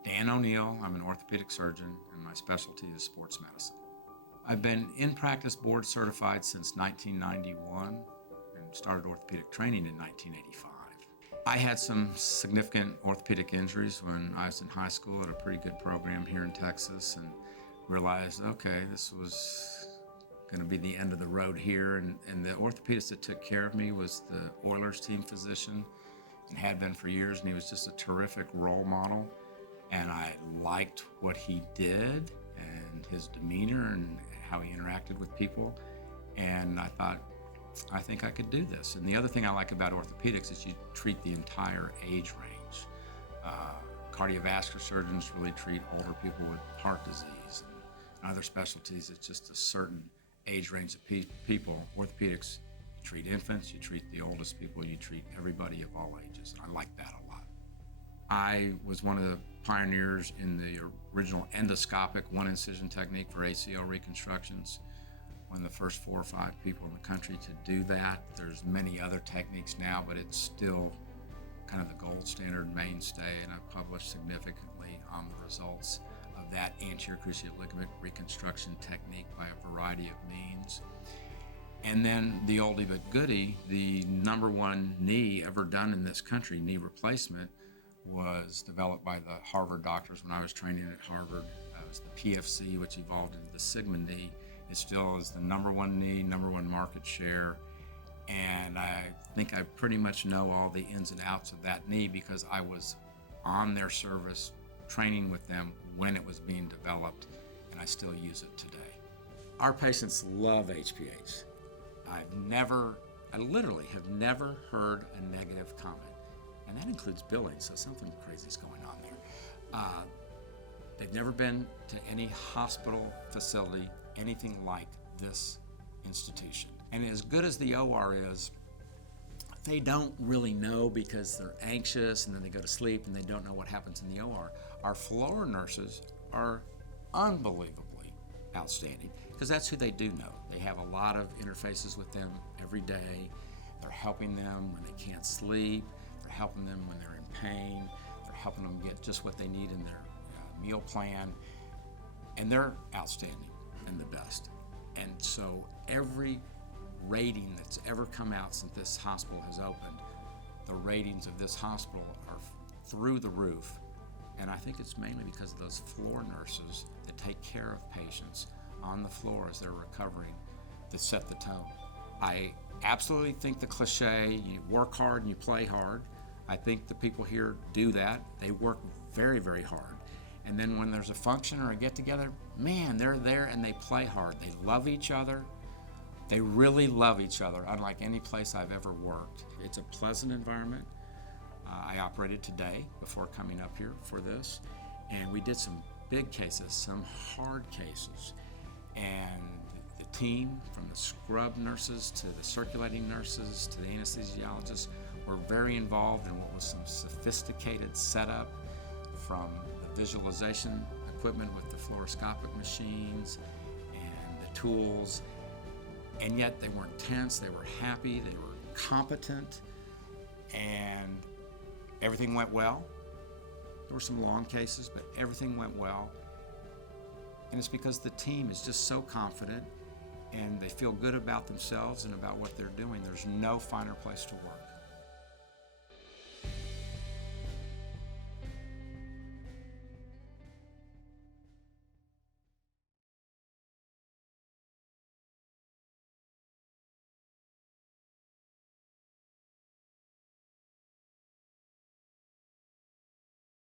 Dan O'Neill. I'm an orthopedic surgeon, and my specialty is sports medicine. I've been in practice board certified since 1991 and started orthopedic training in 1985. I had some significant orthopedic injuries when I was in high school at a pretty good program here in Texas, and realized, okay, this was going to be the end of the road here. And the orthopedist that took care of me was the Oilers team physician and had been for years, and he was just a terrific role model. And I liked what he did and his demeanor and how he interacted with people. And I thought, I think I could do this. And the other thing I like about orthopedics is you treat the entire age range. Cardiovascular surgeons really treat older people with heart disease, and other specialties, it's just a certain age range of people. Orthopedics, you treat infants, you treat the oldest people, you treat everybody of all ages. And I like that a lot. I was one of the pioneers in the original endoscopic one-incision technique for ACL reconstructions. One of the first 4 or 5 people in the country to do that. There's many other techniques now, but it's still kind of the gold standard mainstay, and I've published significantly on the results of that anterior cruciate ligament reconstruction technique by a variety of means. And then the oldie but goodie, the #1 knee ever done in this country, knee replacement, was developed by the Harvard doctors when I was training at Harvard. It was the PFC, which evolved into the Sigma knee. It still is the #1 knee, #1 market share. And I think I pretty much know all the ins and outs of that knee because I was on their service training with them when it was being developed, and I still use it today. Our patients love HPH. I literally have never heard a negative comment. And that includes billing, so something crazy is going on there. They've never been to any hospital facility, anything like this institution. And as good as the OR is, they don't really know because they're anxious and then they go to sleep and they don't know what happens in the OR. Our floor nurses are unbelievably outstanding because that's who they do know. They have a lot of interfaces with them every day. They're helping them when they can't sleep. They're helping them when they're in pain. They're helping them get just what they need in their meal plan. And they're outstanding and the best. And so every rating that's ever come out since this hospital has opened, the ratings of this hospital are through the roof. And I think it's mainly because of those floor nurses that take care of patients on the floor as they're recovering that set the tone. I absolutely think the cliche, you work hard and you play hard. I think the people here do that. They work very, very hard. And then when there's a function or a get-together, man, they're there and they play hard. They love each other. They really love each other, unlike any place I've ever worked. It's a pleasant environment. I operated today before coming up here for this, and we did some big cases, some hard cases. And the team, from the scrub nurses to the circulating nurses to the anesthesiologists, were very involved in what was some sophisticated setup, from the visualization equipment with the fluoroscopic machines and the tools. And yet they weren't tense, they were happy, they were competent, and everything went well. There were some long cases, but everything went well. And it's because the team is just so confident and they feel good about themselves and about what they're doing. There's no finer place to work.